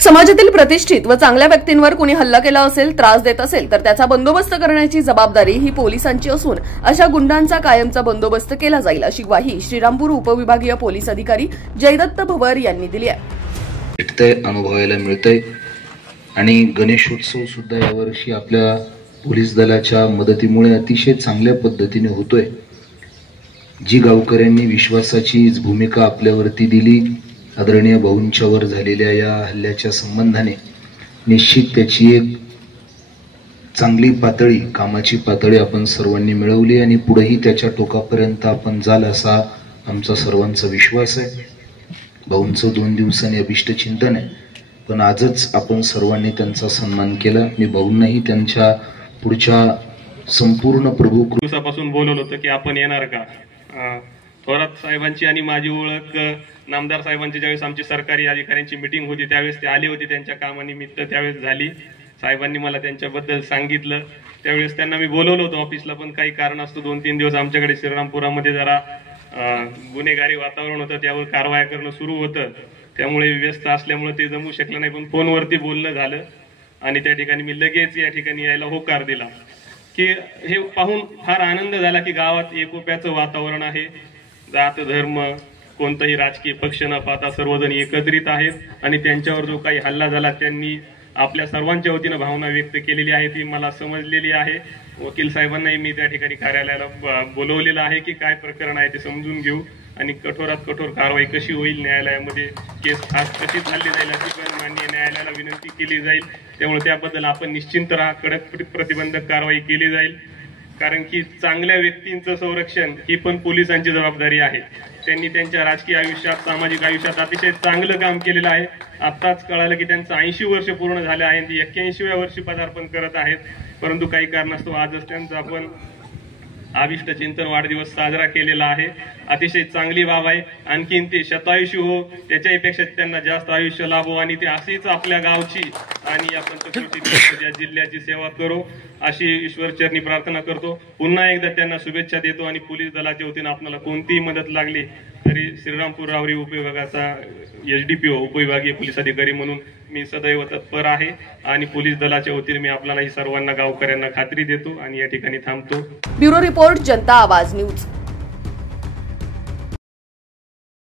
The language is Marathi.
समाजातील प्रतिष्ठित व चांगल्या व्यक्तींवर कुणी हल्ला केला असेल, त्रास देत असेल तर त्याचा बंदोबस्त करण्याची जबाबदारी ही पोलिसांची असून अशा गुंडांचा कायमचा बंदोबस्त केला जाईल, अशी ग्वाही श्रीरामपूर उपविभागीय पोलीस अधिकारी जयदत्त भवर यांनी दिली आहे. अनुभवायला मिळतंय आणि गणेशोत्सव सुद्धा यावर्षी आपल्या पोलीस दलाच्या मदतीमुळे अतिशय चांगल्या पद्धतीने होतोय. जी गावकऱ्यांनी विश्वासाची भूमिका आपल्यावरती दिली, आदरणीय भाऊंच्यावर झालेल्या या हल्ल्याच्या संबंधाने निश्चित त्याची एक चांगली पातळी, कामाची पातळी आपण सर्वांनी मिळवली आणि पुढेही त्याच्या टोकापर्यंत आपण जाल असा आमचा सर्वांचा विश्वास आहे. भाऊंचं 2 दिवसांनी अभिष्ट चिंतन आहे, पण आजच आपण सर्वांनी त्यांचा सन्मान केला. मी भाऊंनाही त्यांच्या पुढच्या संपूर्ण प्रभू दिवसापासून बोलवलं होतं की आपण येणार का. थोरात साहेबांची आणि माझी ओळख नामदार साहेबांची ज्यावेळेस आमची सरकारी अधिकाऱ्यांची मीटिंग होती त्यावेळेस ते आले होते, त्यांच्या कामानिमित्त त्यावेळेस झाली. साहेबांनी मला त्यांच्याबद्दल सांगितलं, त्यावेळेस त्यांना मी बोलवलं होतं ऑफिसला, पण काही कारणास्तव 2-3 दिवस आमच्याकडे श्रीरामपुरामध्ये जरा गुन्हेगारी वातावरण होतं, त्यावर कारवाया करणं सुरू होतं, त्यामुळे व्यस्त असल्यामुळे ते जमू शकलं नाही. पण फोनवरती बोलणं झालं आणि त्या ठिकाणी मी लगेच या ठिकाणी यायला होकार दिला की हे पाहून फार आनंद झाला की गावात एकोप्याचं वातावरण आहे. जात धर्म कोणताही राजकीय पक्ष न पाहता सर्वजण एकत्रित आहेत आणि त्यांच्यावर जो काही हल्ला झाला त्यांनी आपल्या सर्वांच्या वतीनं भावना व्यक्त केलेली आहे, ती मला समजलेली आहे. वकील साहेबांनाही मी त्या ठिकाणी कार्यालयाला बोलवलेलं आहे की काय प्रकरण आहे ते समजून घेऊ आणि कठोरात कठोर कारवाई कशी होईल, न्यायालयामध्ये केस खास कशी चालली जाईल अशी पण माननीय न्यायालयाला विनंती केली जाईल. त्यामुळे त्याबद्दल आपण निश्चिंत राहा, कडक प्रतिबंधक कारवाई केली जाईल. कारण की चांगल्या व्यक्तींचं संरक्षण ही पण पोलिसांची जबाबदारी आहे. त्यांनी त्यांच्या राजकीय आयुष्यात, सामाजिक आयुष्यात अतिशय चांगलं काम केलेलं आहे. आत्ताच कळालं की त्यांचं 80 वर्ष पूर्ण झाले आहे, ती 81व्या वर्षी पदार्पण करत आहेत. परंतु काही कारणास्तव आजच त्यांचा आपण अभिष्ट चिंतन वाढदिवस साजरा केलेला आहे. अतिशय चांगली बाब आहे. आणखीन ते शतायुषी हो, त्याच्यापेक्षा त्यांना जास्त आयुष्य लाभो आणि ते अशीच आपल्या गावची आणि या पंचक्रोशीच्या जिल्ह्याची सेवा करो अशी ईश्वरचरणी प्रार्थना करतो. पुन्हा एकदा त्यांना शुभेच्छा देतो आणि पोलीस दलाच्या वतीनं आपल्याला कोणतीही मदत लागली तरी श्रीरामपूर रावरी उपविभागाचा SDPO उपविभागीय पोलीस अधिकारी म्हणून मी सदैव तत्पर आहे आणि पोलीस दलाच्या वतीने मी आपल्याला सर्वांना गावकऱ्यांना खात्री देतो आणि या ठिकाणी थांबतो. ब्युरो रिपोर्ट, जनता आवाज न्यूज.